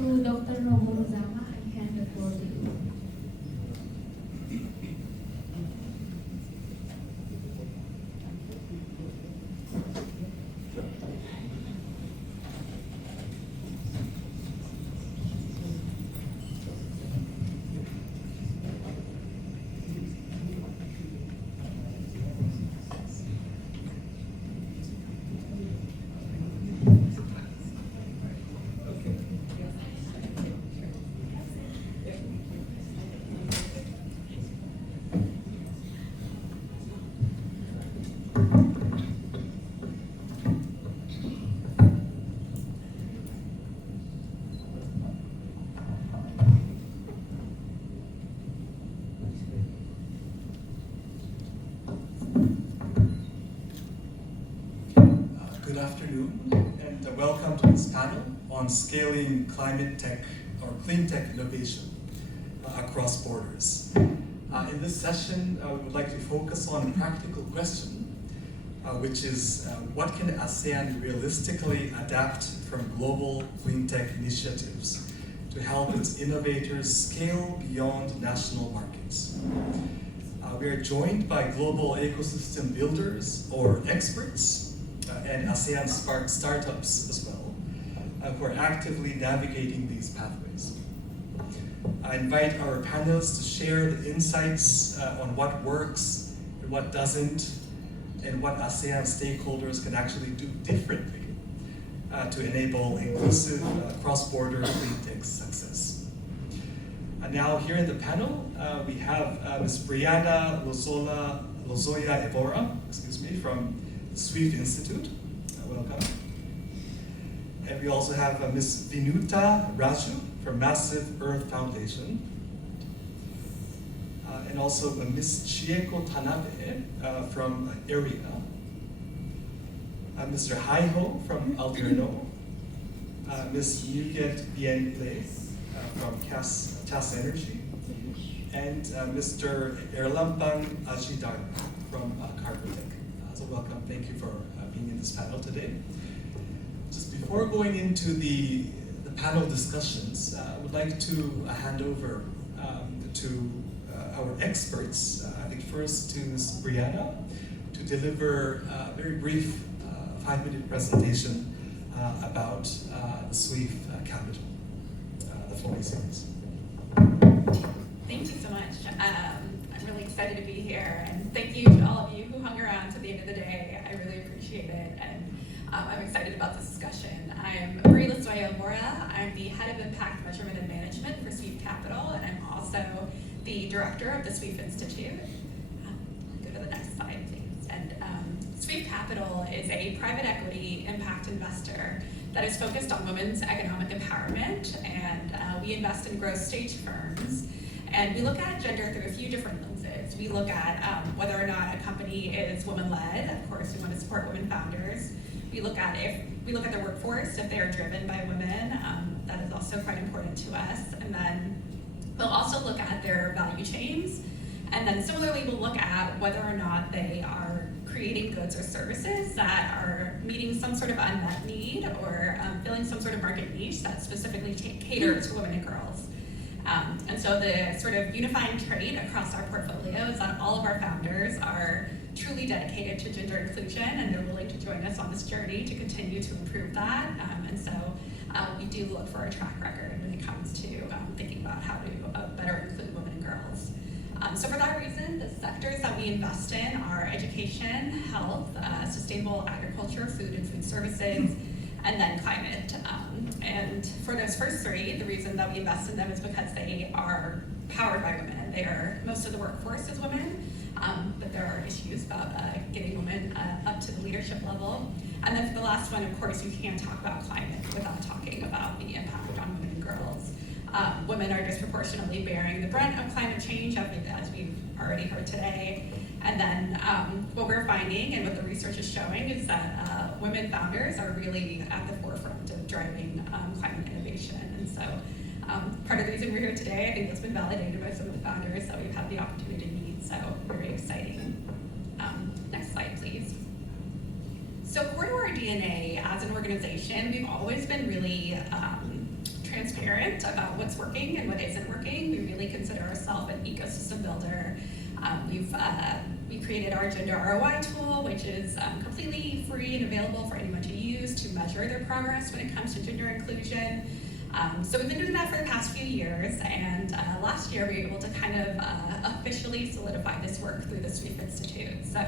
to Dr. Noboru Zama. I hand the floor to you. Good afternoon, and welcome to this panel on scaling climate tech or clean tech innovation across borders. In this session, we would like to focus on a practical question, which is what can ASEAN realistically adapt from global clean tech initiatives to help its innovators scale beyond national markets? We are joined by global ecosystem builders or experts and ASEAN startups as well, who are actively navigating these pathways. I invite our panelists to share the insights on what works and what doesn't, and what ASEAN stakeholders can actually do differently to enable inclusive cross-border clean tech success. And now here in the panel, we have Ms. Brianna Losoya-Evora, from Sweef Institute. Welcome. And we also have Ms. Vinutha Raju from Massive Earth Foundation. And also Ms. Chieko Tanabe from ERIA. Mr. Haiho from Alterno. Ms. Nguyet Vien from CAS Energy. And Mr. Erlambang Ajidarma from Qarbotech. So welcome, thank you for being in this panel today. Just before going into the panel discussions, I would like to hand over to our experts. I think first to Ms. Brianna to deliver a very brief 5-minute presentation about the Sweef capital. The floor is yours. Thank you so much. I'm really excited to be here, and thank you to all of you who hung around to the end of the day. I really appreciate it, and I'm excited about this discussion. I'm Losoya-Evora. I'm the Head of Impact Measurement and Management for Sweef Capital, and I'm also the Director of the Sweef Institute. Go to the next slide, please. And Sweef Capital is a private equity impact investor that is focused on women's economic empowerment, and we invest in growth stage firms. And we look at gender through a few different lenses. We look at whether or not a company is women-led. Of course, we want to support women founders. We look at their workforce, if they are driven by women. That is also quite important to us. And then we'll also look at their value chains. And then similarly, we'll look at whether or not they are creating goods or services that are meeting some sort of unmet need or filling some sort of market niche that specifically cater to women and girls. And so the sort of unifying trait across our portfolio is that all of our founders are truly dedicated to gender inclusion, and they're willing to join us on this journey to continue to improve that. And so we do look for a track record when it comes to thinking about how to better include women and girls. So for that reason, the sectors that we invest in are education, health, sustainable agriculture, food and food services, and then climate. And for those first three, the reason that we invest in them is because they are powered by women. Most of the workforce is women, but there are issues about getting women up to the leadership level. And then for the last one, of course, you can't talk about climate without talking about the impact on women and girls. Women are disproportionately bearing the brunt of climate change, as we've already heard today. And then what we're finding and what the research is showing is that women founders are really at the forefront of driving climate innovation. And so part of the reason we're here today, I think that's been validated by some of the founders that we've had the opportunity to meet, so very exciting. Next slide, please. So core to our DNA as an organization, we've always been really transparent about what's working and what isn't working. We really consider ourselves an ecosystem builder. We created our gender ROI tool, which is completely free and available for anyone to use to measure their progress when it comes to gender inclusion. So we've been doing that for the past few years, and last year we were able to kind of officially solidify this work through the Sweef Institute. So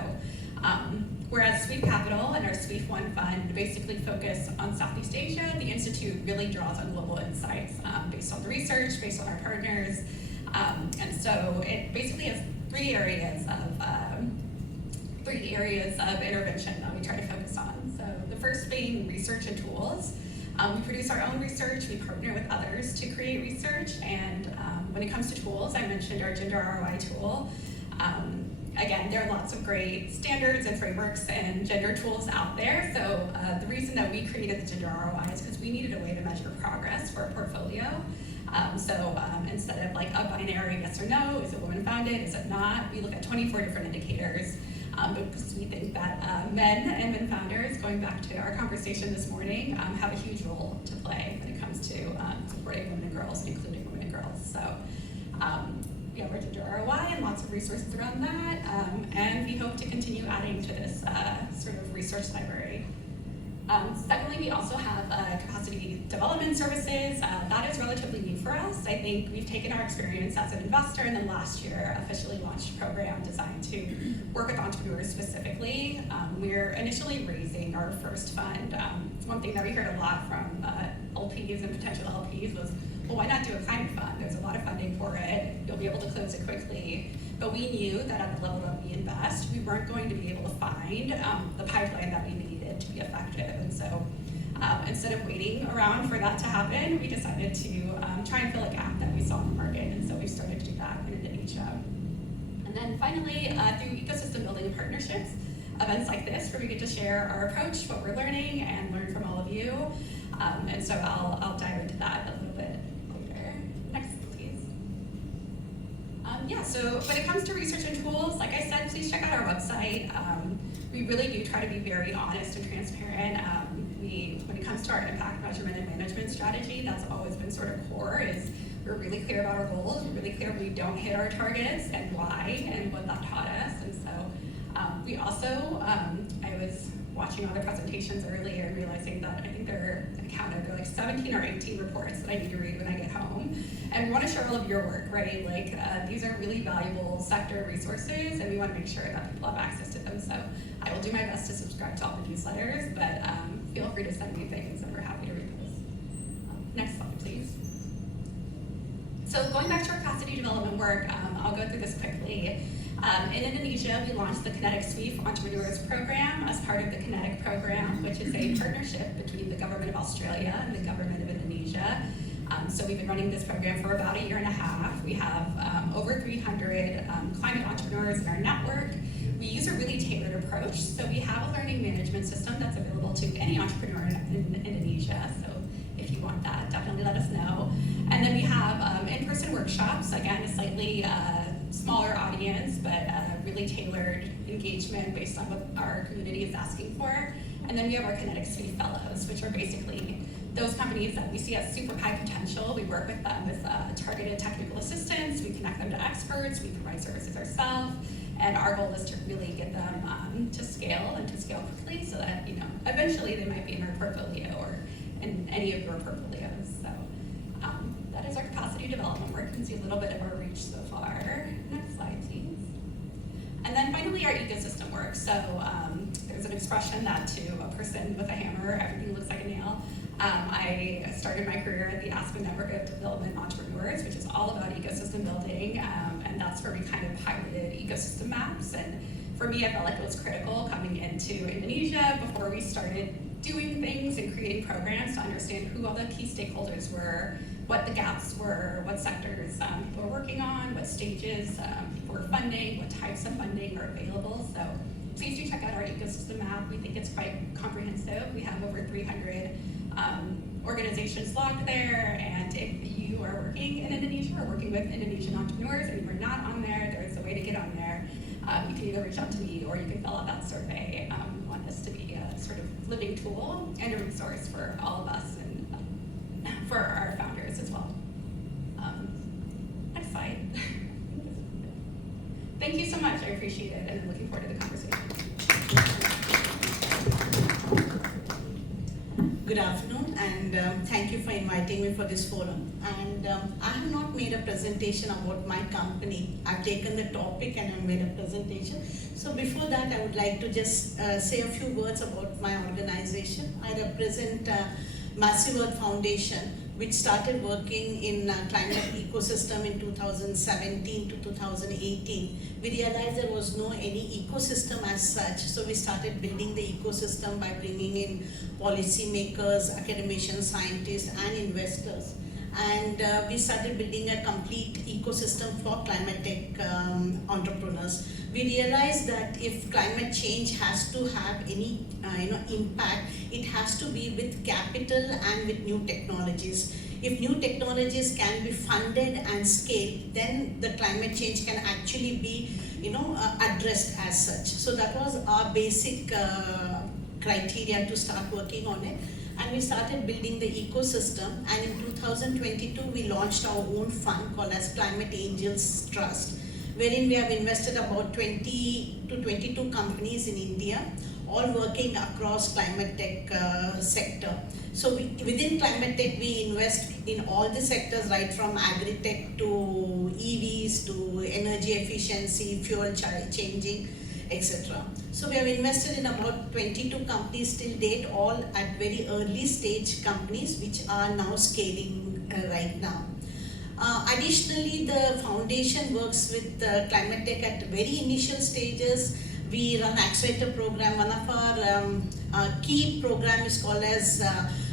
whereas Sweef Capital and our Sweef One Fund basically focus on Southeast Asia, the Institute really draws on global insights based on the research, based on our partners. And so it basically has three areas of intervention that we try to focus on. So the first being research and tools. We produce our own research, we partner with others to create research, and when it comes to tools, I mentioned our gender ROI tool. Again, there are lots of great standards and frameworks and gender tools out there, so the reason that we created the gender ROI is because we needed a way to measure progress for a portfolio. Instead of like a binary yes or no, is it woman founded, is it not, we look at 24 different indicators because we think that men and men founders, going back to our conversation this morning, have a huge role to play when it comes to supporting women and girls and including women and girls. So we have our gender ROI and lots of resources around that, and we hope to continue adding to this sort of resource library. Secondly, we also have capacity development services. That is relatively new for us. I think we've taken our experience as an investor and then last year officially launched a program designed to work with entrepreneurs specifically. We're initially raising our first fund. One thing that we heard a lot from LPs and potential LPs was, well, why not do a climate fund? There's a lot of funding for it. You'll be able to close it quickly. But we knew that at the level that we invest, we weren't going to be able to find the pipeline that we needed to be effective. And so instead of waiting around for that to happen, we decided to try and fill a gap that we saw in the market. And so we started to do that in Indonesia. And then finally, through ecosystem building and partnerships, events like this where we get to share our approach, what we're learning, and learn from all of you. And so I'll dive into that a little bit later. Next, please. Yeah, so when it comes to research and tools, like I said, please check out our website. We really do try to be very honest and transparent. When it comes to our impact measurement and management strategy, that's always been sort of core, is we're really clear about our goals, we're really clear when we don't hit our targets and why and what that taught us. And so we also, I was watching other presentations earlier and realizing that I think there are like 17 or 18 reports that I need to read when I get home. And we want to share all of your work, right? Like these are really valuable sector resources and we want to make sure that people have access to them. So I will do my best to subscribe to all the newsletters, but feel free to send me things and we're happy to read those. Next slide, please. So going back to our capacity development work, I'll go through this quickly. In Indonesia, we launched the Kinetic Sweef Entrepreneurs Program as part of the Kinetic Program, which is a partnership between the government of Australia and the government of Indonesia. So we've been running this program for about a year and a half. We have over 300 climate entrepreneurs in our network. We use a really tailored approach. So we have a learning management system that's available to any entrepreneur in Indonesia. So if you want that, definitely let us know. And then we have in-person workshops, again, a slightly smaller audience, but really tailored engagement based on what our community is asking for. And then we have our Kinetic Sweef Fellows, which are basically those companies that we see as super high potential. We work with them with targeted technical assistance, we connect them to experts, we provide services ourselves, and our goal is to really get them to scale and to scale quickly so that, you know, eventually they might be in our portfolio or in any of your portfolios. So that is our capacity development work. You can see a little bit of our reach so far. Next slide, please. And then finally, our ecosystem work. So there's an expression that to a person with a hammer, everything looks like a nail. I started my career at the Aspen Network of Development Entrepreneurs, which is all about ecosystem building, and that's where we kind of piloted ecosystem maps. And for me, I felt like it was critical coming into Indonesia before we started doing things and creating programs to understand who all the key stakeholders were, what the gaps were, what sectors people were working on, what stages people were funding, what types of funding are available. So please do check out our ecosystem map. We think it's quite comprehensive. We have over 300 organizations logged there, and if you are working in Indonesia or working with Indonesian entrepreneurs and you are not on there, there's a way to get on there. You can either reach out to me or you can fill out that survey. We want this to be a sort of living tool and a resource for all of us and for our founders. appreciate it, and I'm looking forward to the conversation. Good afternoon, and thank you for inviting me for this forum. And I have not made a presentation about my company. I've taken the topic and I've made a presentation. So before that, I would like to just say a few words about my organization. I represent Massive Earth Foundation, which started working in climate ecosystem in 2017 to 2018. We realized there was no any ecosystem as such, so we started building the ecosystem by bringing in policymakers, academicians, scientists, and investors. And we started building a complete ecosystem for climate tech entrepreneurs. We realized that if climate change has to have any impact, it has to be with capital and with new technologies. If new technologies can be funded and scaled, then the climate change can actually be addressed as such. So that was our basic criteria to start working on it. And we started building the ecosystem, and in 2022 we launched our own fund called as Climate Angels Trust, wherein we have invested about 20 to 22 companies in India, all working across climate tech sector. So within climate tech we invest in all the sectors, right from agri-tech to EVs to energy efficiency, fuel changing, etc. So we have invested in about 22 companies till date, all at very early stage companies which are now scaling right now. Additionally, the foundation works with climate tech at very initial stages. We run accelerator program. One of our key program is called as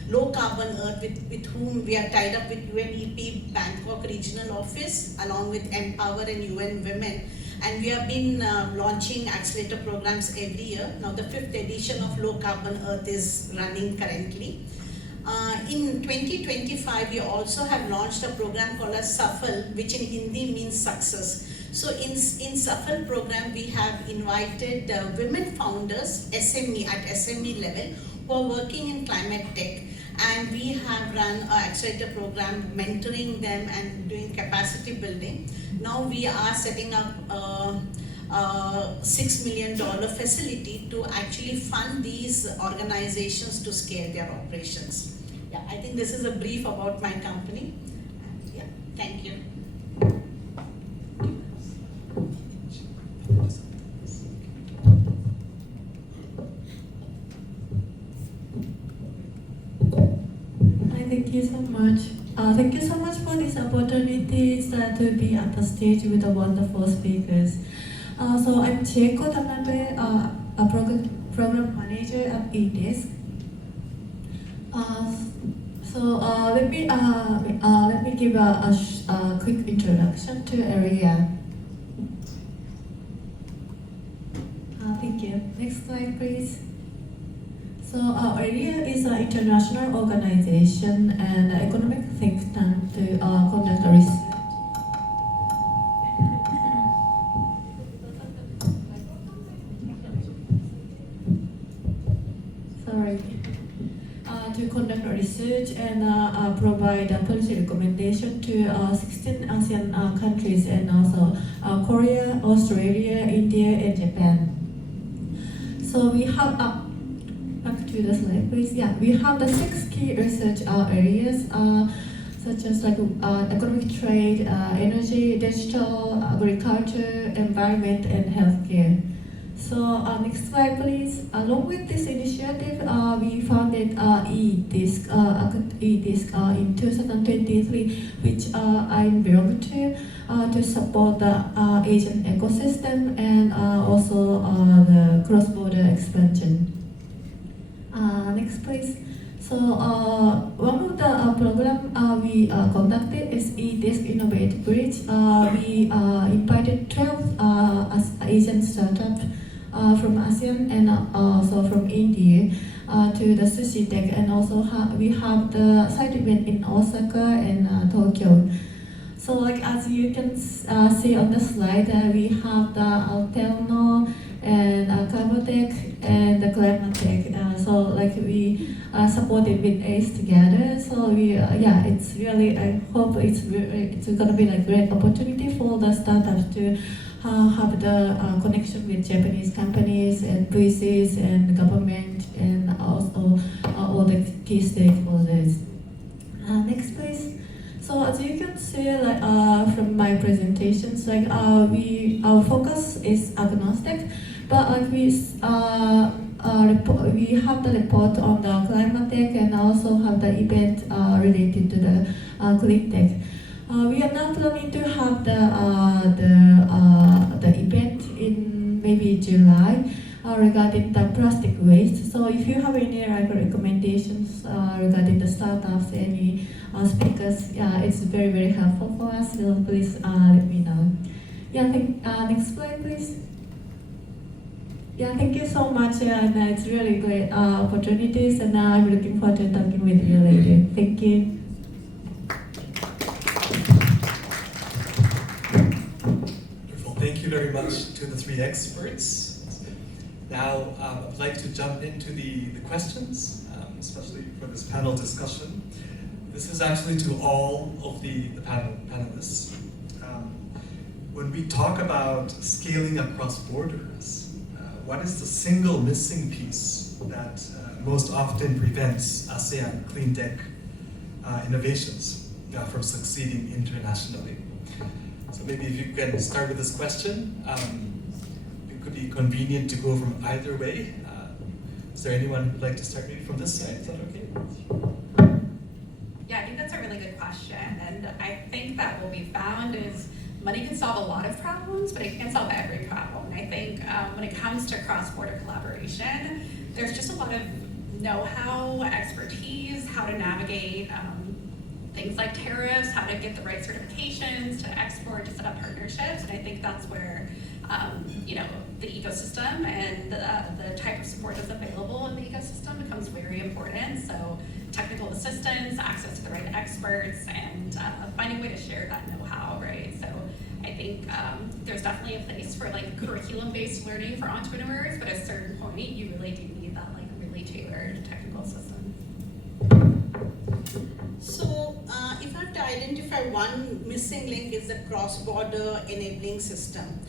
Low Carbon Earth, with whom we are tied up with UNEP Bangkok Regional Office along with Empower and UN Women. And we have been launching accelerator programs every year. Now the 5th edition of Low Carbon Earth is running currently. In 2025, we also have launched a program called as Safal, which in Hindi means success. So in Safal program, we have invited women founders, SME at SME level, who are working in climate tech. And we have run an accelerator program, mentoring them and doing capacity building. Now we are setting up a $6 million facility to actually fund these organizations to scale their operations. Yeah, I think this is a brief about my company. Yeah, thank you. Thank you so much. Thank you so much for this opportunity to be at the stage with the wonderful speakers. So I'm Chieko Tanabe, a program manager at EDISC. Let me give a quick introduction to ERIA. Thank you. Next slide, please. So ERIA is an international organization and economic think tank to conduct research. To conduct research and provide policy recommendation to 16 ASEAN countries and also Korea, Australia, India, and Japan. So we have back to the slide, please. Yeah, we have the 6 key research areas such as economic trade, energy, digital, agriculture, environment, and healthcare. So next slide, please. Along with this initiative, we founded EDISC in 2023, which I belong to support the Asian ecosystem and also the cross-border expansion. Next, please. So one of the program we conducted is EDISC Innovate Bridge. We invited 12 Asian startups from ASEAN and also from India to the Sushi Tech, and also we have the side event in Osaka and Tokyo. So as you can see on the slide, we have the Alterno and Qarbotech and the Qarbotech. So like we supported with ACE together. So we yeah, it's really, I hope it's gonna be like great opportunity for the startups to have the connection with Japanese companies and VCs and government and also all the key stakeholders. Next please. So as you can see, like from my presentations, like our focus is agnostic, but like we have the report on the climate tech and also have the event related to the clean tech. We are now planning to have the event in maybe July regarding the plastic waste. So if you have any recommendations regarding the startups, any speakers, it's very, very helpful for us. So please let me know. Yeah, next slide, please. Yeah, thank you so much. And it's really great opportunities, and I'm looking forward to talking with you later. Thank you. Wonderful. Thank you very much to the three experts. Now, I'd like to jump into the questions, especially for this panel discussion. This is actually to all of the panelists. When we talk about scaling across borders, what is the single missing piece that most often prevents ASEAN clean tech innovations from succeeding internationally? So maybe if you can start with this question. It could be convenient to go from either way. Is there anyone who'd like to start maybe from this side? Is that okay? Yeah, I think that's a really good question. And I think that what we found is money can solve a lot of problems, but it can't solve every problem. And I think when it comes to cross-border collaboration, there's just a lot of know-how, expertise, how to navigate things like tariffs, how to get the right certifications to export, to set up partnerships. And I think that's where the ecosystem and the type of support that's available in the ecosystem becomes very important. So technical assistance, access to the right experts, and finding a way to share that know-how, right? So I think there's definitely a place for like curriculum-based learning for entrepreneurs, but at a certain point, you really do need that like really tailored technical system. So if I have to identify one missing link is the cross-border enabling system.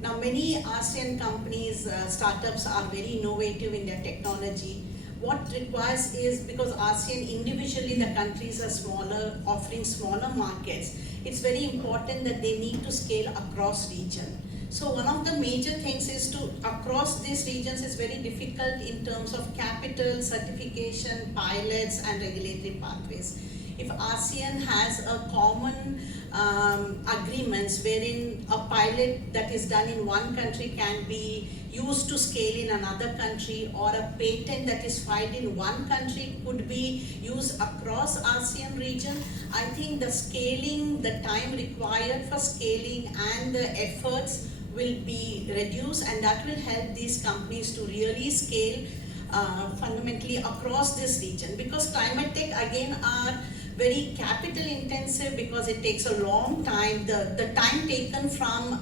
Now many ASEAN companies, startups are very innovative in their technology. What requires is, because ASEAN individually the countries are smaller, offering smaller markets, it's very important that they need to scale across region. So one of the major things is to, across these regions is very difficult in terms of capital, certification, pilots and regulatory pathways. If ASEAN has a common agreements wherein a pilot that is done in one country can be used to scale in another country, or a patent that is filed in one country could be used across ASEAN region, I think the scaling, the time required for scaling and the efforts will be reduced, and that will help these companies to really scale fundamentally across this region. Because climate tech again are very capital intensive, because it takes a long time. The time taken from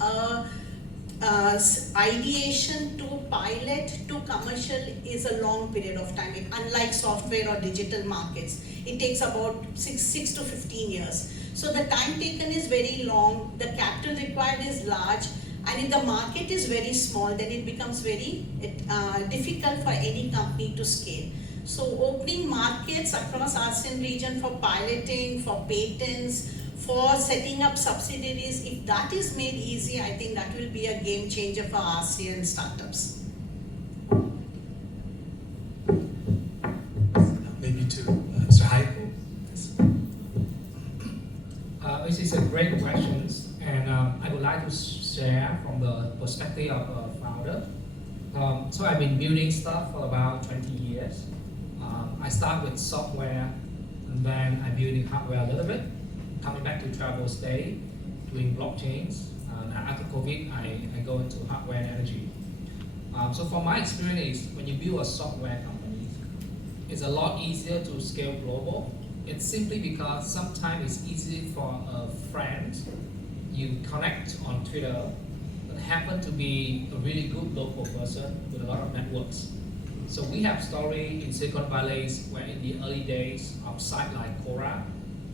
ideation to pilot to commercial is a long period of time. Unlike software or digital markets, it takes about 6 to 15 years. So the time taken is very long, the capital required is large, and if the market is very small, then it becomes very difficult for any company to scale. So opening markets across ASEAN region for piloting, for patents, for setting up subsidiaries, if that is made easy, I think that will be a game changer for ASEAN startups. Maybe to Mr. Chieko. This is a great question, and I would like to share from the perspective of a founder. So I've been building stuff for about 20 years. I start with software, and then I building hardware a little bit. Coming back to travel state, doing blockchains. After COVID, I go into hardware and energy. So from my experience, when you build a software company, it's a lot easier to scale global. It's simply because sometimes it's easy for a friend. You connect on Twitter, happen to be a really good local person with a lot of networks. So we have story in Silicon Valley where in the early days of site like Quora,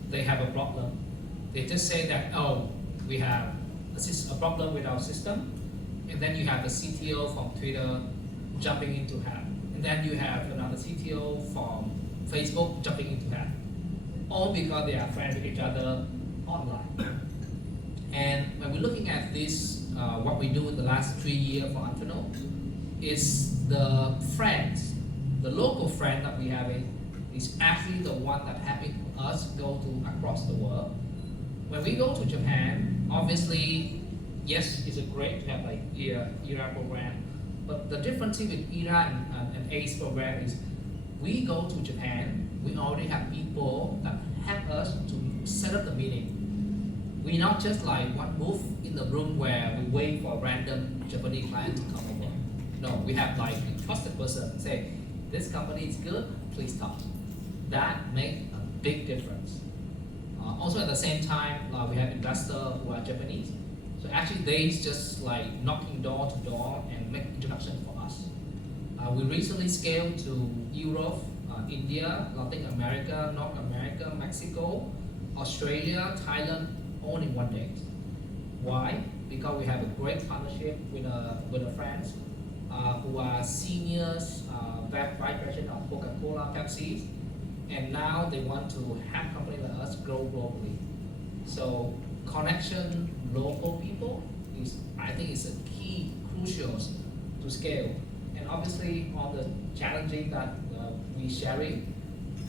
they have a problem. They just say that, oh, we have a problem with our system, and then you have the CTO from Twitter jumping into help, and then you have another CTO from Facebook jumping into help, all because they are friends with each other online. And when we're looking at this, what we do in the last 3 years for Alterno is the friends, the local friend that we have is actually the one that helping us go to across the world. When we go to Japan, obviously, yes, it's a great to have like ERIA program, but the difference with ERIA and ACE program is we go to Japan, we already have people that help us to set up the meeting. We're not just like one booth in the room where we wait for a random Japanese client to come over. No, we have like a trusted person say, this company is good, please talk. That makes a big difference. Also at the same time, we have investors who are Japanese. So actually they just like knocking door to door and make introduction for us. We recently scaled to Europe, India, Latin America, North America, Mexico, Australia, Thailand, all in 1 day. Why? Because we have a great partnership with a friends who are seniors, vice president of Coca-Cola, Pepsi, and now they want to have companies like us grow globally. So connection, local people is, I think, is a key, crucial to scale. And obviously, on the challenging that we sharing,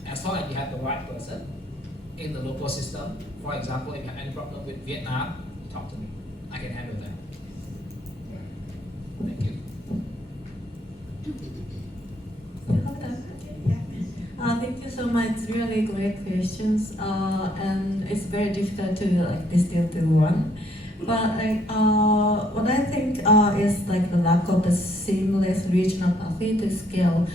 as long as you have the right person in the local system. For example, if you have any problem with Vietnam, talk to me. I can handle that. Thank you. Thank you so much. Really great questions, and it's very difficult to like distill to one. But like, what I think is like the lack of the seamless regional pathway to scale.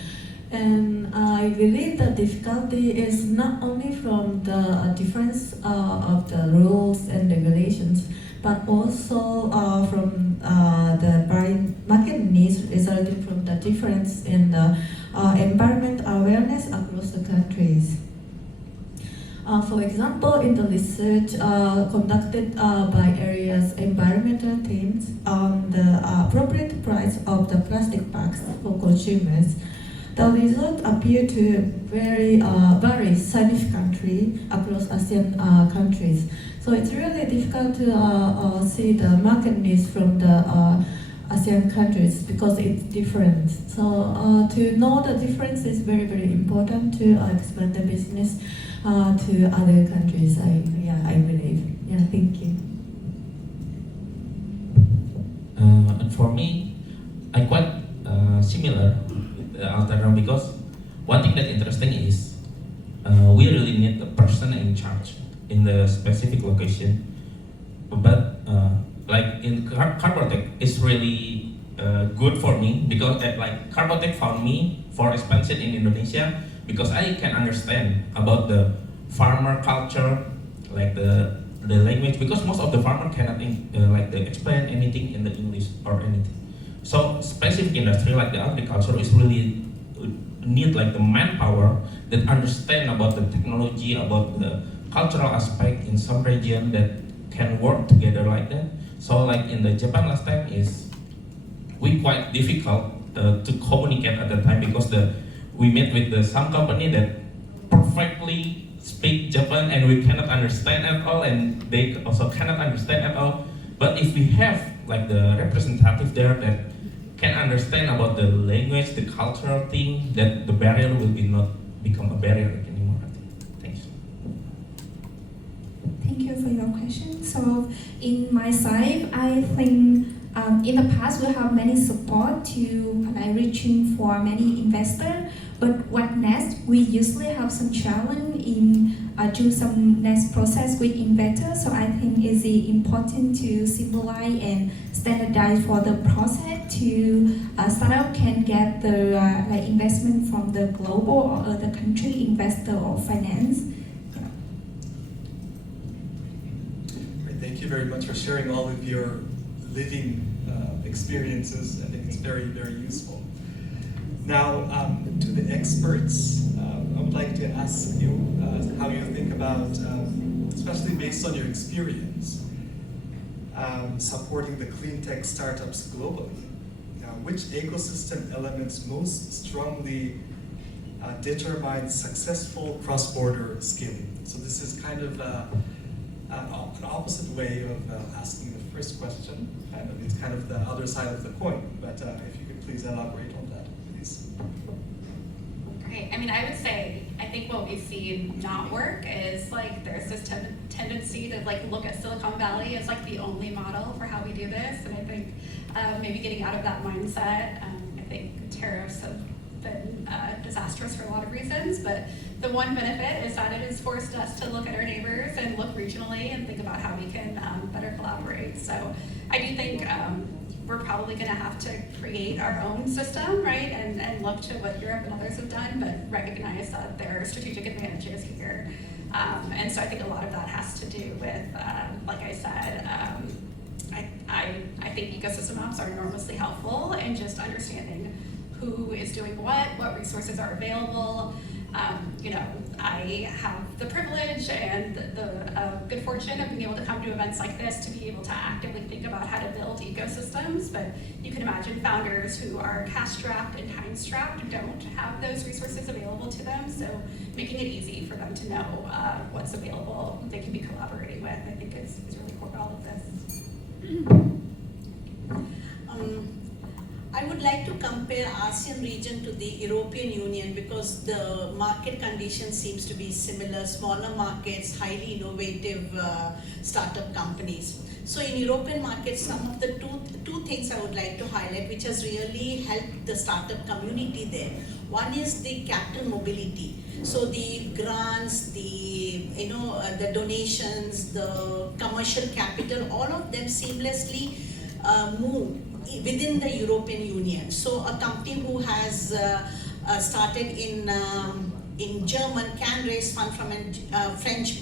And I believe the difficulty is not only from the difference of the rules and regulations, but also from the market needs resulting from the difference in the environment awareness across the countries. For example, in the research conducted by ERIA's environmental teams on the appropriate price of the plastic bags for consumers, the results appear to vary significantly across ASEAN countries. So it's really difficult to see the market needs from the ASEAN countries because it's different. So to know the difference is very, very important to expand the business to other countries. I believe. Yeah, thank you. And for me, I quite similar with the Alterno because one thing that's interesting is we really need a person in charge in the specific location. But like in Qarbotech, it's really good for me because like Qarbotech found me for expansion in Indonesia because I can understand about the farmer culture, like the language, because most of the farmer cannot explain anything in the English or anything. So specific industry like the agriculture is really need like the manpower that understand about the technology, about the cultural aspect in some region that can work together like that. So like in the Japan last time is we quite difficult to communicate at the time because we met with some company that perfectly speak Japan and we cannot understand at all, and they also cannot understand at all. But if we have like the representative there that can understand about the language, the cultural thing, that the barrier will not become a barrier anymore. I think. Thanks. Thank you for your question. So in my side, I think in the past we have many support to reaching for many investors. But what next? We usually have some challenge in do some next process with investors. So I think it's important to simplify and standardize for the process to startup can get the investment from the global or the country investor or finance. Great, thank you very much for sharing all of your living experiences. I think it's very, very useful. Now, to the experts, I would like to ask you how you think about, especially based on your experience, supporting the clean tech startups globally. Which ecosystem elements most strongly determine successful cross-border scaling? So this is kind of an opposite way of asking the first question. It's kind of the other side of the coin, but if you could please elaborate on that, please. Great. I mean, I would say, I think what we see not work is like there's this tendency to like look at Silicon Valley as like the only model for how we do this, and I think maybe getting out of that mindset. I think tariffs have been disastrous for a lot of reasons, but the one benefit is that it has forced us to look at our neighbors and look regionally and think about how we can better collaborate. So I do think we're probably going to have to create our own system, right, and look to what Europe and others have done, but recognize that there are strategic advantages here. And so I think a lot of that has to do with, like I said, I think ecosystem maps are enormously helpful in just understanding who is doing what resources are available. I have the privilege and the good fortune of being able to come to events like this to be able to actively think about how to build ecosystems, but you can imagine founders who are cash-strapped and time-strapped don't have those resources available to them, so making it easy for them to know what's available they can be collaborating with, I think is really core to all of this. I would like to compare ASEAN region to the European Union because the market condition seems to be similar, smaller markets, highly innovative startup companies. So in European markets, some of the two things I would like to highlight which has really helped the startup community there. One is the capital mobility. So the grants, the donations, the commercial capital, all of them seamlessly move within the European Union. So a company who has started in German can raise fund from a French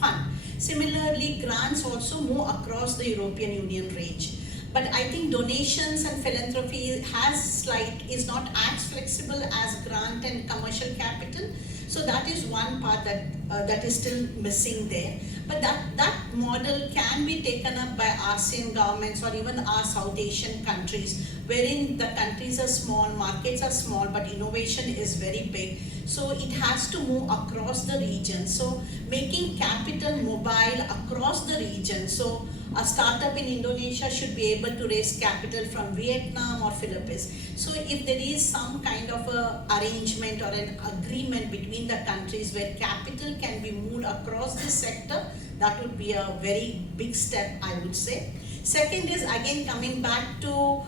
fund. Similarly, grants also move across the European Union range. But I think donations and philanthropy is not as flexible as grant and commercial capital. So that is one part that is still missing there. But that model can be taken up by ASEAN governments or even our South Asian countries, wherein the countries are small, markets are small, but innovation is very big. So it has to move across the region. So making capital mobile across the region. So a startup in Indonesia should be able to raise capital from Vietnam or Philippines. So if there is some kind of a arrangement or an agreement between the countries where capital can be moved across this sector, that would be a very big step, I would say. Second is again coming back to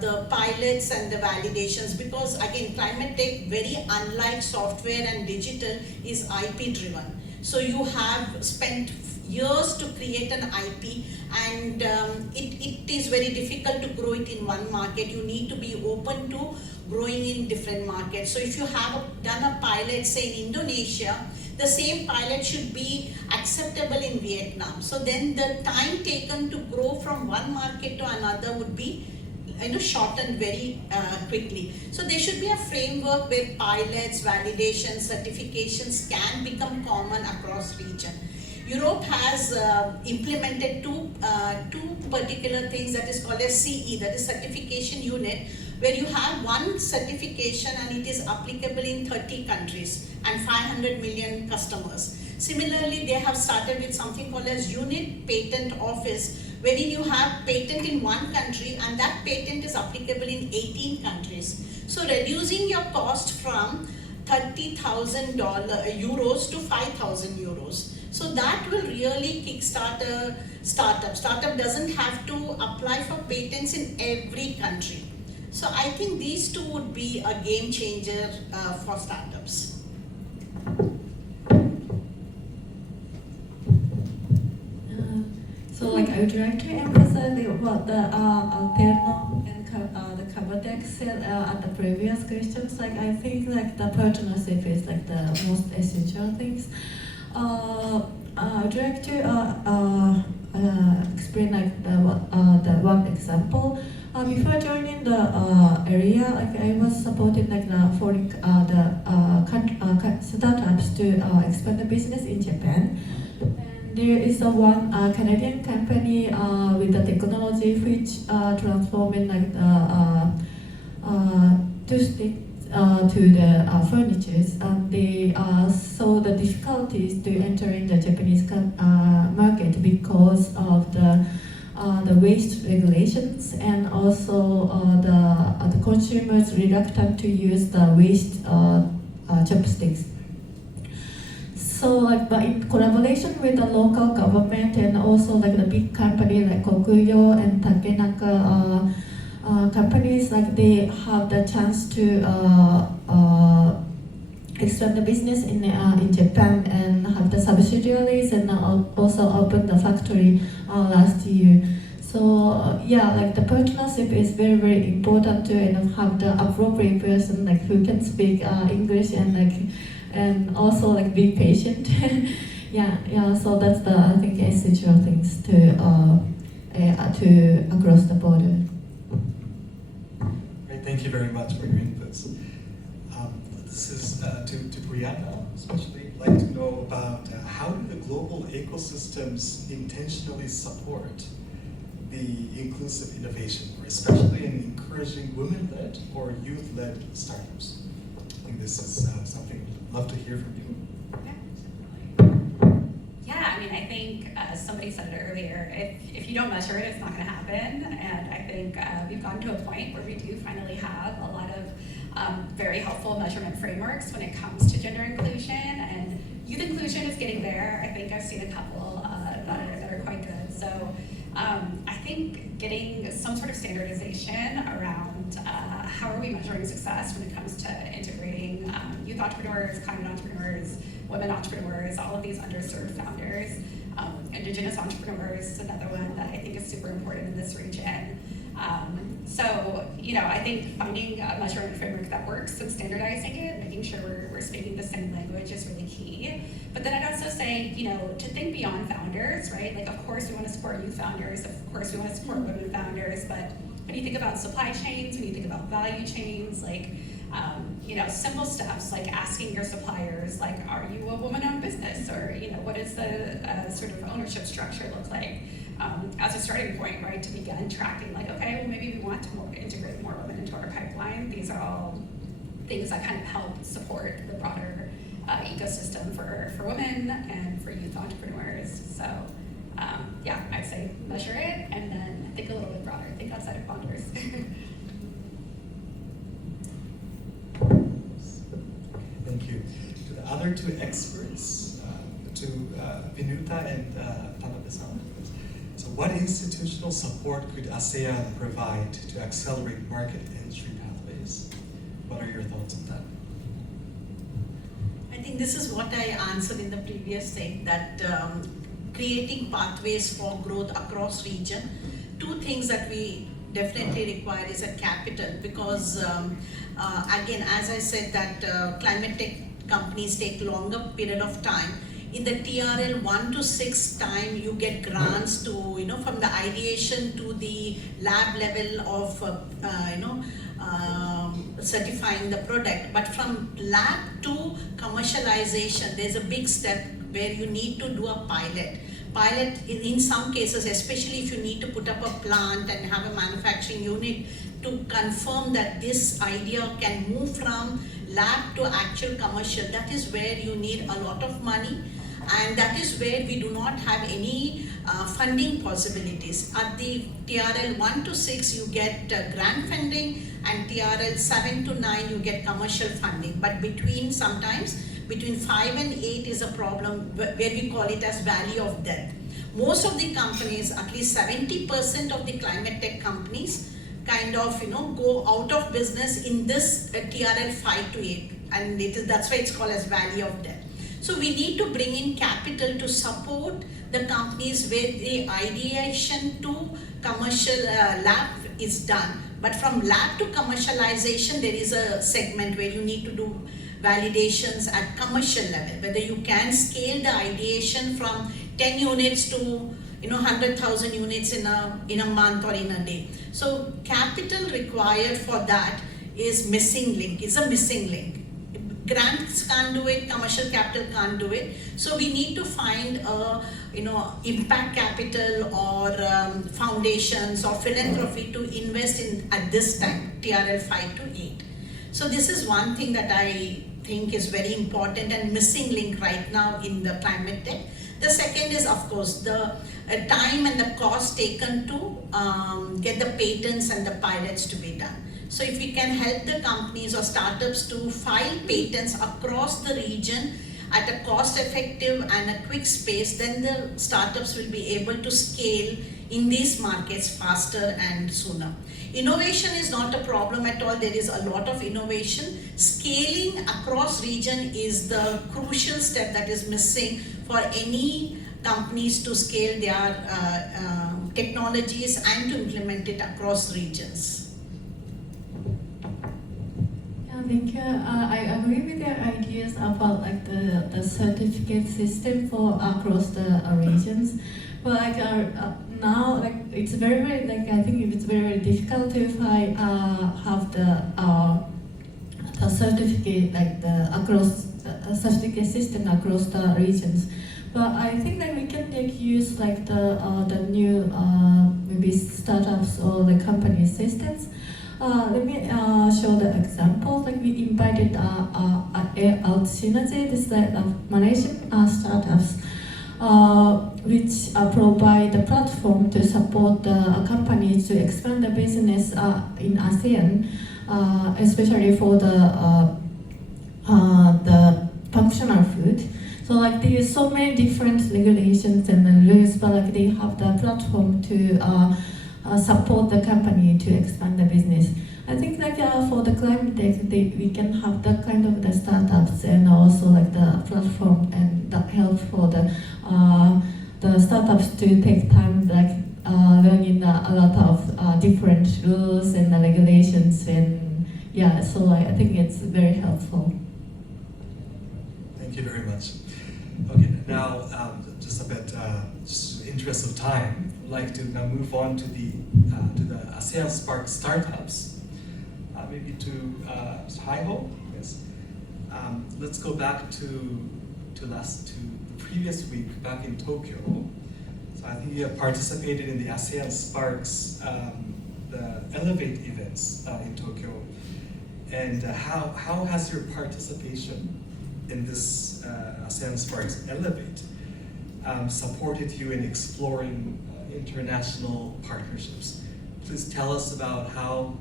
the pilots and the validations, because again climate tech, very unlike software and digital, is IP driven. So you have spent years to create an IP, and it is very difficult to grow it in one market. You need to be open to growing in different markets. So if you have done a pilot, say in Indonesia, the same pilot should be acceptable in Vietnam. So then the time taken to grow from one market to another would be shortened very quickly. So there should be a framework where pilots, validations, certifications can become common across region. Europe has implemented two particular things that is called as CE, that is certification unit, where you have one certification and it is applicable in 30 countries and 500 million customers. Similarly, they have started with something called as unit patent office, wherein you have patent in one country and that patent is applicable in 18 countries. So reducing your cost from 30,000 euros to 5,000 euros. So that will really kickstart a startup. Startup doesn't have to apply for patents in every country. So I think these two would be a game changer for startups. So like I would like to emphasize what the Alterno and the Qarbotech said at the previous questions. Like I think like the partnership is like the most essential things. I would like to explain the one example. Before joining the area, I was supporting the foreign startups to expand the business in Japan. And there is one Canadian company with the technology which transforming two sticks to the furnitures. They saw the difficulties to entering the Japanese market because of the waste regulations, and also the consumers reluctant to use the waste chopsticks. So but in collaboration with the local government and also the big company like Kokuyo and Takenaka companies, they have the chance to expand the business in Japan and have the subsidiaries, and also open the factory last year. So the partnership is very, very important to have the appropriate person who can speak English and also be patient. So that's the, I think, essential things to across the border. Great, thank you very much for your inputs. This is to Brianna, especially. I'd like to know about how do the global ecosystems intentionally support the inclusive innovation, or especially in encouraging women-led or youth-led startups? I think this is something we'd love to hear from you. Yeah, I mean, I think somebody said it earlier, if you don't measure it, it's not going to happen. And I think we've gotten to a point where we do finally have a lot of very helpful measurement frameworks when it comes to gender inclusion, and youth inclusion is getting there. I think I've seen a couple that are quite good. So I think getting some sort of standardization around how are we measuring success when it comes to integrating youth entrepreneurs, climate entrepreneurs, women entrepreneurs, all of these underserved founders. Indigenous entrepreneurs is another one that I think is super important in this region. I think finding a measurement framework that works and standardizing it, making sure we're speaking the same language is really key. But then I'd also say, to think beyond founders, right? Of course we want to support youth founders, of course we want to support women founders, but when you think about supply chains, when you think about value chains, simple steps like asking your suppliers, are you a woman-owned business, or what does the sort of ownership structure look like, as a starting point, right, to begin tracking, okay, well maybe we want to integrate more women into our pipeline. These are all things that kind of help support the broader ecosystem for women and for youth entrepreneurs. So I'd say measure it and then think a little bit broader, think outside of boundaries. Thank you. To the other two experts, to Vinutha and Tanabe. So what institutional support could ASEAN provide to accelerate market entry pathways? What are your thoughts on that? I think this is what I answered in the previous thing, that creating pathways for growth across region. Two things that we definitely require is a capital, because again, as I said, that climate tech companies take longer period of time. In the TRL 1 to 6 time, you get grants to, from the ideation to the lab level of, certifying the product. But from lab to commercialization, there's a big step where you need to do a pilot. Pilot in some cases, especially if you need to put up a plant and have a manufacturing unit to confirm that this idea can move from lab to actual commercial, that is where you need a lot of money, and that is where we do not have any funding possibilities. At the TRL 1 to 6 you get grant funding, and TRL 7 to 9 you get commercial funding, but sometimes between 5 and 8 is a problem where we call it as valley of death. Most of the companies, at least 70% of the climate tech companies kind of go out of business in this TRL 5 to 8, and that's why it's called as valley of death. So we need to bring in capital to support the companies where the ideation to commercial lab is done. But from lab to commercialization, there is a segment where you need to do validations at commercial level, whether you can scale the ideation from 10 units to 100,000 units in a month or in a day. So capital required for that is missing link, is a missing link. Grants can't do it, commercial capital can't do it. So we need to find a impact capital or foundations or philanthropy to invest in at this time, TRL 5 to 8. So this is one thing that I think is very important and missing link right now in the climate tech. The second is, of course, the time and the cost taken to get the patents and the pilots to be done. So if we can help the companies or startups to file patents across the region at a cost-effective and a quick space, then the startups will be able to scale in these markets faster and sooner. Innovation is not a problem at all. There is a lot of innovation. Scaling across region is the crucial step that is missing for any companies to scale their technologies and to implement it across regions. Thank you. I agree with your ideas about like the certificate system for across the regions. But like now, like it's very I think it's very difficult to have the certificate like the across certificate system across the regions. But I think that we can use like the new maybe startups or the company systems. Let me show the example. Like we invited Alterno, this is like Malaysian startups, which provide the platform to support the companies to expand the business in ASEAN, especially for the functional food. So like there is so many different regulations and rules, but like they have the platform to support the company to expand the business. I think like for the climate tech, we can have that kind of the startups and also like the platform and that help for the startups to take time like learning a lot of different rules and regulations and yeah. So I think it's very helpful. Thank you very much. Okay, now just a bit, just in the interest of time, I'd like to now move on to the ASEAN Spark startups. Maybe to Chieko. Yes. Let's go back to the previous week back in Tokyo. So I think you have participated in the ASEAN Sparks, the Elevate events in Tokyo. And how has your participation in this ASEAN Sparks Elevate supported you in exploring international partnerships? Please tell us about how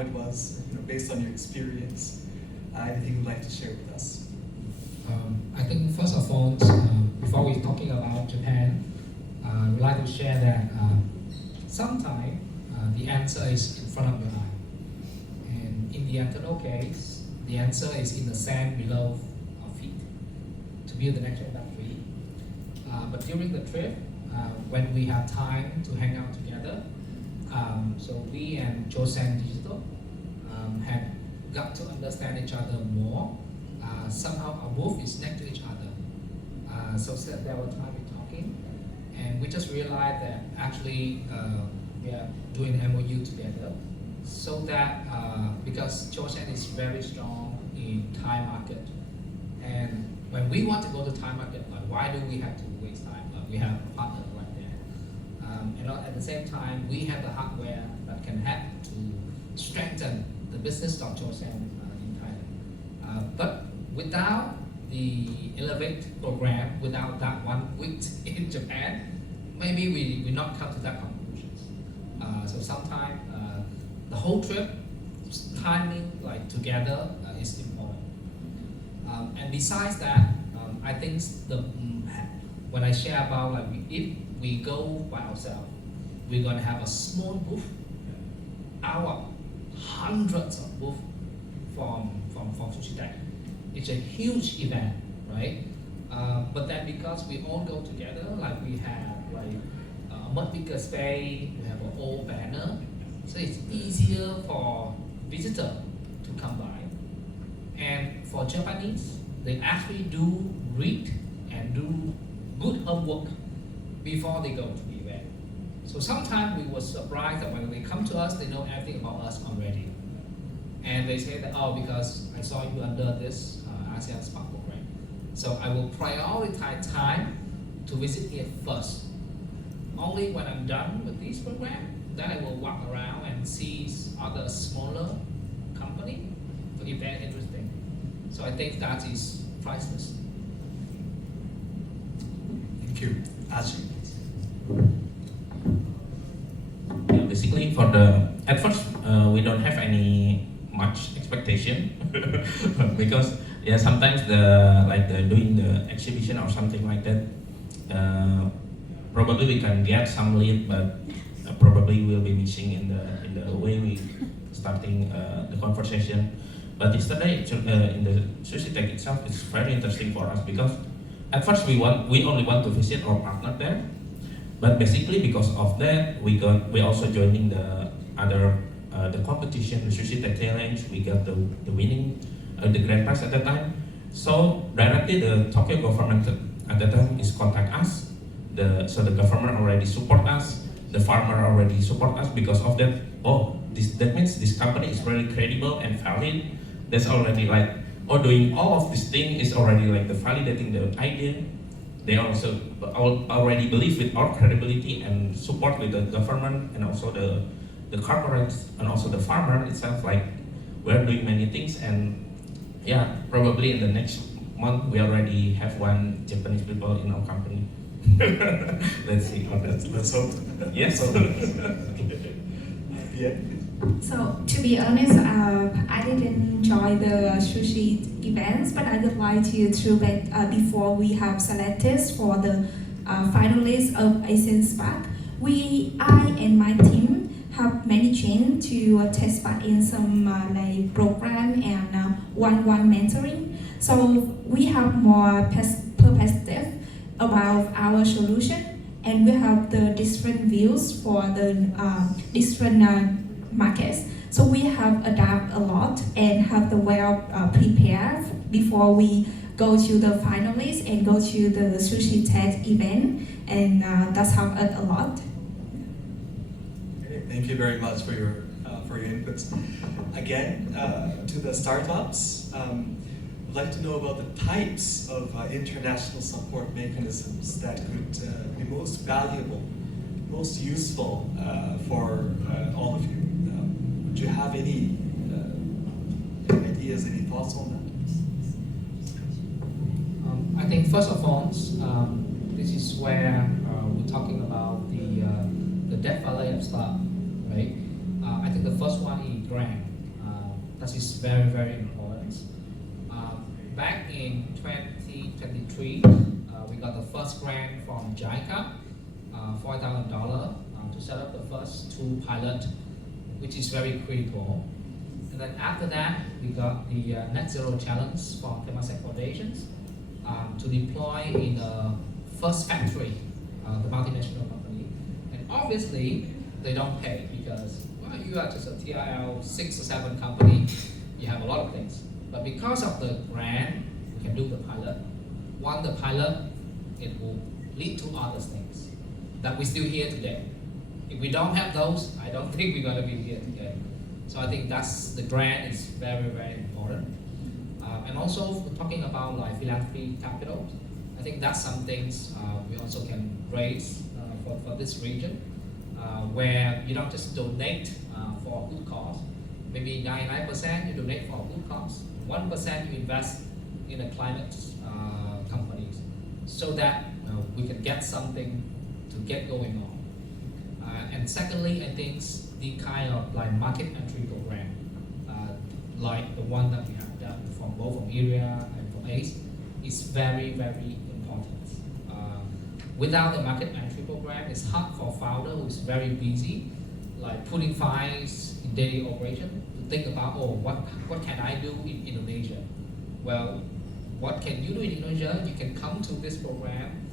it was, based on your experience. Anything you'd like to share with us? I think first of all, before we're talking about Japan, I would like to share that sometimes the answer is in front of your eye. And in the Alterno case, the answer is in the sand below our feet to build the next battery. But during the trip, when we have time to hang out together, so we and Joseon Digital had got to understand each other more. Somehow our booth is next to each other. So there were time we talking, and we just realized that actually we are doing MOU together. So that because Joseon is very strong in Thai market, and when we want to go to Thai market, why do we have to waste time? We have a partner right there. And at the same time, we have the hardware that can help to strengthen the business of Joseon in Thailand. But without the Elevate program, without that 1 week in Japan, maybe we not come to that conclusion. So sometimes the whole trip timing together is important. And besides that, I think when I share about if we go by ourselves, we're gonna have a small booth. Our hundreds of booths from Sushi Tech. It's a huge event, right? But then because we all go together, we have a much bigger space, we have an old banner, so it's easier for visitor to come by. And for Japanese, they actually do read and do good homework before they go to the event. So sometimes we were surprised that when they come to us, they know everything about us already. And they say that, oh, because I saw you under this ASEAN Spark program. So I will prioritize time to visit here first. Only when I'm done with this program, then I will walk around and see other smaller company if they're interesting. So I think that is priceless. Thank you. Aji. Yeah, basically, at first we don't have any much expectation because sometimes doing the exhibition or something like that, probably we can get some lead, but probably we'll be missing in the way we starting the conversation. But yesterday in the Sushi Tech itself, it's very interesting for us because at first we only want to visit our partner there, but basically because of that we also joining the other the competition, the Sushi Tech Challenge. We got the winning the grand prize at that time. So directly the Tokyo government at that time is contact us. So the government already support us. The farmer already support us because of that. Oh, that means this company is really credible and valid. That's already doing all of this thing is already the validating the idea. They also already believe with our credibility and support with the government and also the corporates and also the farmer itself. We're doing many things, and probably in the next month we already have one Japanese people in our company. Let's see how that's. Let's hope. Yes. Vien. So to be honest, I didn't join the sushi events, but I would like to throwback before we have selected for the finalists of ASEAN Spark. I and my team have many chance to test part in some program and one-on-one mentoring. So we have more perspective about our solution, and we have the different views for the different markets. So we have adapted a lot and have the well prepared before we go to the finalists and go to the Sushi Tech event, and that's helped us a lot. Okay, thank you very much for your inputs. Again, to the startups, I'd like to know about the types of international support mechanisms that could be most valuable, most useful for all of you. Do you have any ideas, any thoughts on that? I think first of all, this is where we're talking about the debt valley of stuff, right? I think the first one is grant. That is very, very important. Back in 2023, we got the first grant from JICA, $4,000 to set up the first 2 pilots, which is very critical. And then after that, we got the Net Zero Challenge from Temasek Foundations to deploy in the first factory, the multinational company. And obviously, they don't pay because you are just a TRL 6 or 7 company, you have a lot of things. But because of the grant, we can do the pilot. Once the pilot, it will lead to other things that we're still here today. If we don't have those, I don't think we're going to be here today. So I think that's the grant is very, very important. And also talking about philanthropy capital, I think that's some things we also can raise for this region, where you don't just donate for a good cause. Maybe 99% you donate for a good cause, 1% you invest in a climate companies, so that we can get something to get going on. And secondly, I think the kind of market entry program, like the one that we have done from both from ERIA and from ACE, is very, very important. Without the market entry program, it's hard for a founder who is very busy, putting files in daily operation, to think about, what can I do in Indonesia? Well, what can you do in Indonesia? You can come to this program,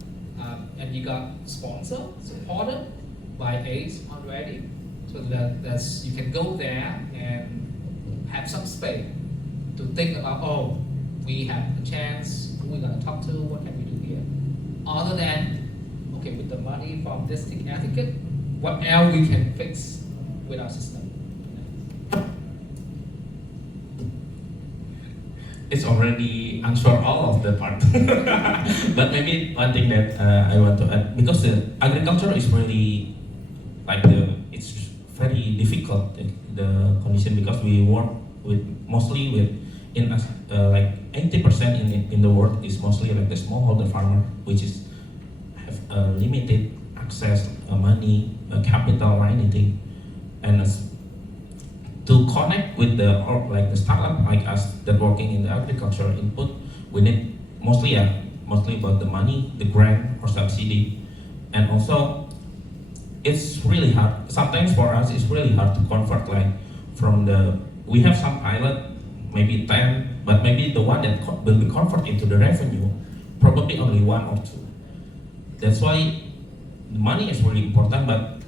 and you got sponsored, supported by ACE already, so that you can go there and have some space to think about, we have a chance, who we're going to talk to, what can we do here? Other than, with the money from this tick etiquette, what else we can fix with our system? It's already answered all of the part. But maybe one thing that I want to add, because the agriculture is really it's very difficult, the condition, because we work mostly with like 80% in the world is mostly like the smallholder farmer, which is have limited access, money, capital, or anything, and to connect with the startup like us that working in the agriculture input, we need mostly about the money, the grant or subsidy, and also it's really hard. Sometimes for us, it's really hard to convert we have some pilot, maybe 10, but maybe the one that will be converted into the revenue, probably only 1 or 2. That's why the money is really important, but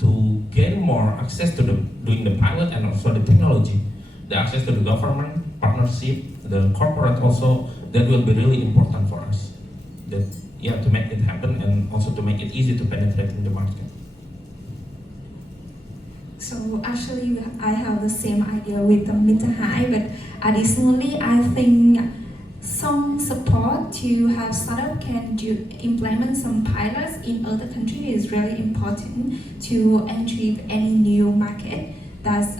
to gain more access to doing the pilot and also the technology, the access to the government, partnership, the corporate also, that will be really important for us. To make it happen and also to make it easy to penetrate in the market. So actually, I have the same idea with the Mr. Hai, but additionally, I think some support to have startup can implement some pilots in other countries is really important to entry any new market that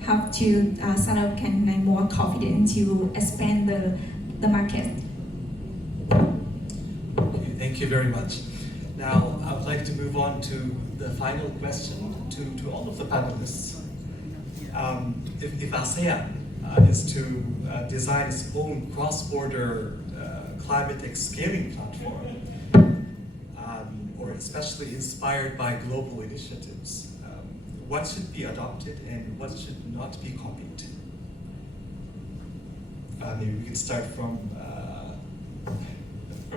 help to startup can be more confident to expand the market. Okay, thank you very much. Now, I would like to move on to the final question to all of the panelists. If ASEAN is to design its own cross-border climate tech scaling platform, or especially inspired by global initiatives, what should be adopted and what should not be copied? Maybe we can start from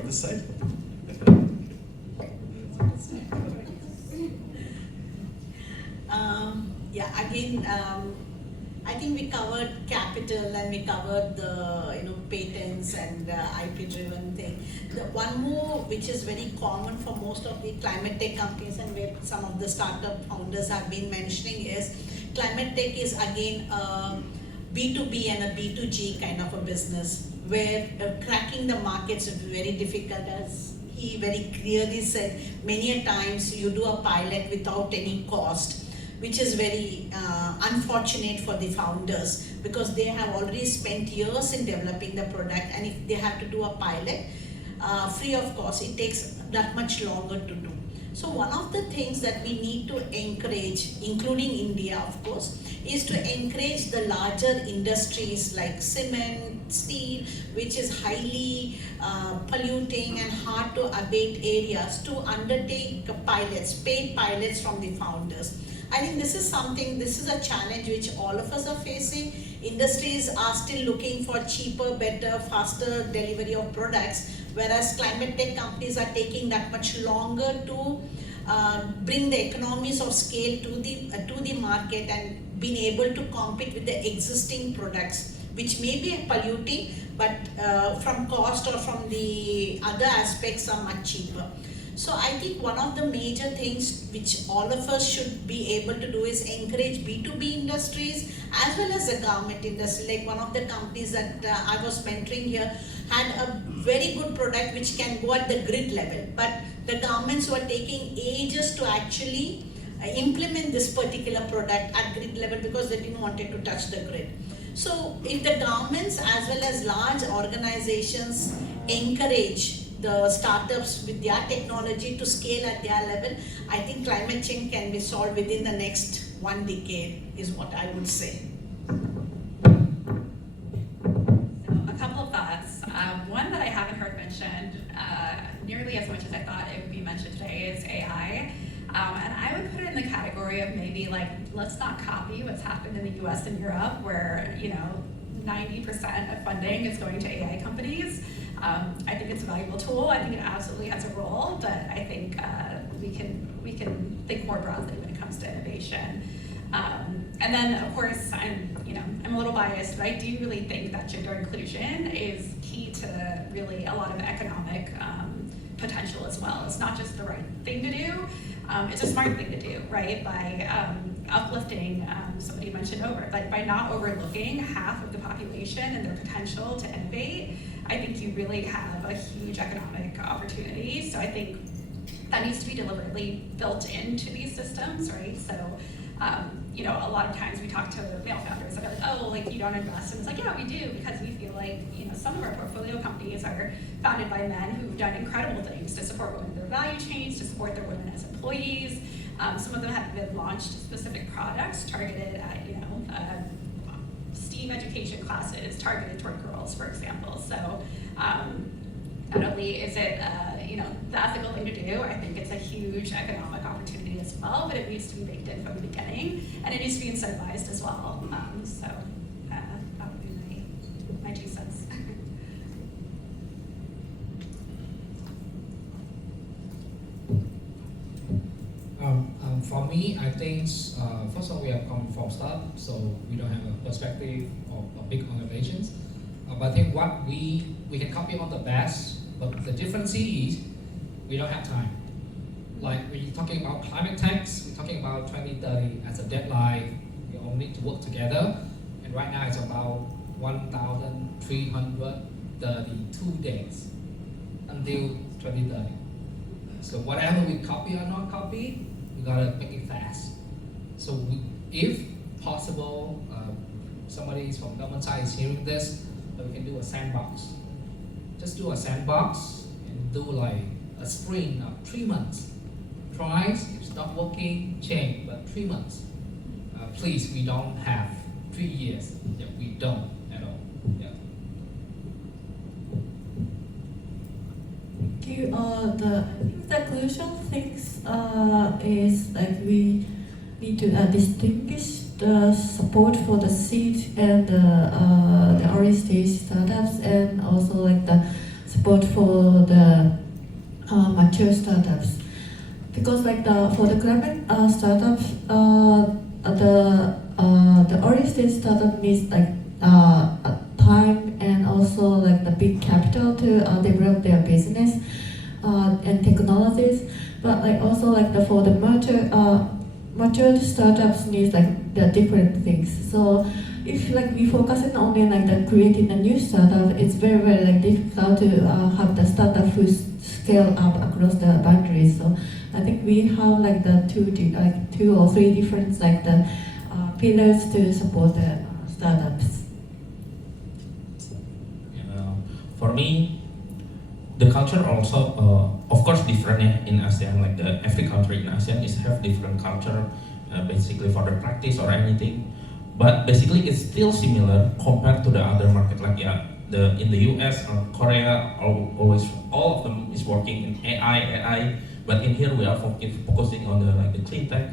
the side. I think we covered capital and we covered the patents and IP-driven thing. The one more which is very common for most of the climate tech companies and where some of the startup founders have been mentioning is climate tech is again a B2B and a B2G kind of a business where cracking the markets is very difficult, as he very clearly said. Many a times you do a pilot without any cost, which is very unfortunate for the founders because they have already spent years in developing the product, and if they have to do a pilot free of cost, it takes that much longer to do. So one of the things that we need to encourage, including India of course, is to encourage the larger industries like cement, steel, which is highly polluting and hard to abate areas, to undertake pilots, paid pilots from the founders. I think this is a challenge which all of us are facing. Industries are still looking for cheaper, better, faster delivery of products, whereas climate tech companies are taking that much longer to bring the economies of scale to the market and being able to compete with the existing products, which may be polluting, but from cost or from the other aspects are much cheaper. So I think one of the major things which all of us should be able to do is encourage B2B industries as well as the government industry. Like one of the companies that I was mentoring here had a very good product which can go at the grid level, but the governments were taking ages to actually implement this particular product at grid level because they didn't want it to touch the grid. So if the governments as well as large organizations encourage the startups with their technology to scale at their level, I think climate change can be solved within the next 1 decade is what I would say. So a couple of thoughts. One that I haven't heard mentioned nearly as much as I thought it would be mentioned today is AI. And I would put it in the category of maybe like, let's not copy what's happened in the US and Europe where 90% of funding is going to AI companies. I think it's a valuable tool. I think it absolutely has a role, but I think we can think more broadly when it comes to innovation. And then, of course, I'm a little biased, but I do really think that gender inclusion is key to really a lot of economic potential as well. well. It's not just the right thing to do, it's a smart thing to do, right? By uplifting, somebody mentioned by not overlooking half of the population and their potential to innovate, I think you really have a huge economic opportunity. So I think that needs to be deliberately built into these systems, right? So, a lot of times we talk to male founders that are like, oh, like you don't invest. And it's like, yeah, we do, because we feel like, some of our portfolio companies are founded by men who've done incredible things to support women in their value chains, to support their women as employees. Some of them have been launched specific products targeted at, STEAM education classes targeted toward girls, for example. So not only is it, the ethical thing to do, I think it's a huge economic opportunity as well, but it needs to be baked in from the beginning, and it needs to be incentivized as well. That would be my 2 cents. For me, I think first of all, we are coming from startup, so we don't have a perspective of big organizations. But I think what we can copy on the best, but the difference is we don't have time. Like when you're talking about climate tech, we're talking about 2030 as a deadline. We all need to work together, and right now it's about 1,332 days until 2030. So whatever we copy or not copy, we gotta make it fast. So if possible, somebody from government side is hearing this, we can do a sandbox. Just do a sandbox and do like a sprint of 3 months. Try, if it's not working, change, but 3 months. Please, we don't have 3 years. Yeah, we don't at all. Yeah. The crucial things is like we need to distinguish the support for the seed and the early stage startups, and also like the support for the mature startups. Because like for the climate startups, the early stage startup needs like time and also like the big capital to develop their business and technologies. But like also like for the mature startups needs like the different things. So if like we focus on only like the creating a new startup, it's very like difficult to have the startup who scale up across the boundaries. So I think we have like the 2 or 3 different like the pillars to support the startups. For me, the culture also, of course, different in ASEAN. Like every country in ASEAN have different culture, basically for the practice or anything. But basically, it's still similar compared to the other market. Like in the US or Korea, always all of them is working in AI. But in here, we are focusing on the clean tech.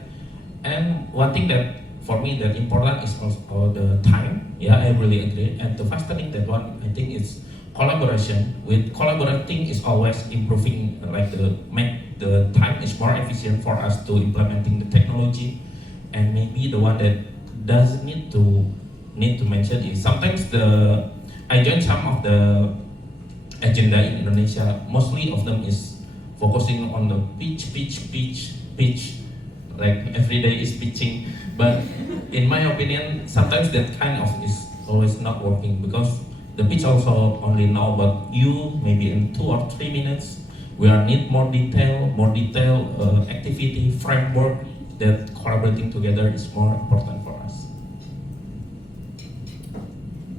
And one thing that for me that important is also the time. Yeah, I really agree. And to fastening that one, I think it's collaboration. With collaborating is always improving, like make the time is more efficient for us to implementing the technology. And maybe the one that doesn't need to mention is sometimes I joined some of the agenda in Indonesia. Mostly of them is focusing on the pitch. Like every day is pitching. But in my opinion, sometimes that kind of is always not working, because the pitch also only know about you, maybe in 2 or 3 minutes. We need more detail activity framework. That collaborating together is more important for us.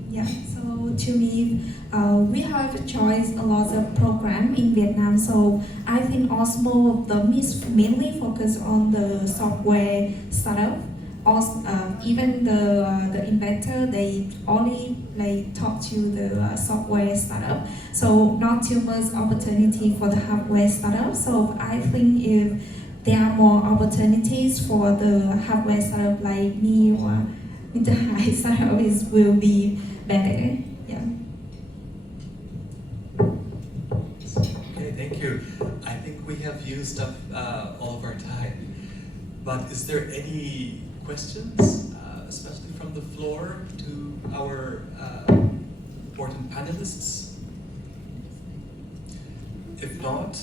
Yeah, so to me, we have choice a lot of program in Vietnam. So I think Osmo of them is mainly focused on the software startup. Also, even the investor, they only talk to the software startup. So not too much opportunity for the hardware startup. So I think if there are more opportunities for the hardware startup like me or with the high startup, will be better. Yeah. Okay, thank you. I think we have used up all of our time. But is there any questions, especially from the floor, to our important panelists? If not,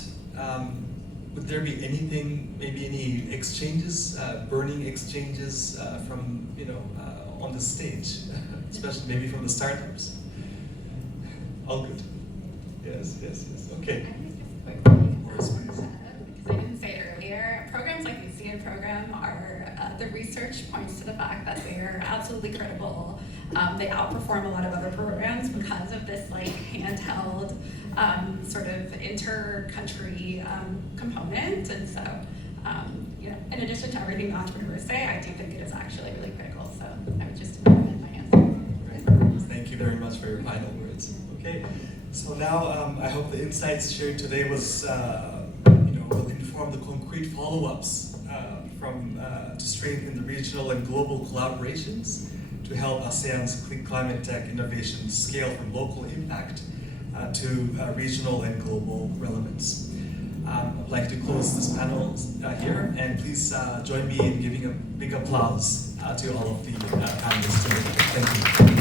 would there be anything, maybe any exchanges, burning exchanges from, on the stage, especially maybe from the startups? All good. Yes. Okay. I think just a quick thing, because I didn't say it earlier, programs like the ASEAN program are, the research points to the fact that they are absolutely credible. They outperform a lot of other programs because of this like handheld sort of inter-country component. And so, in addition to everything the entrepreneurs say, I do think it is actually really critical. So I would just amend my answer. Right. Thank you very much for your final words. Okay. So now I hope the insights shared today was, will inform the concrete follow-ups to strengthen the regional and global collaborations to help ASEAN's climate tech innovation scale from local impact to regional and global relevance. I'd like to close this panel here, and please join me in giving a big applause to all of the panelists today. Thank you.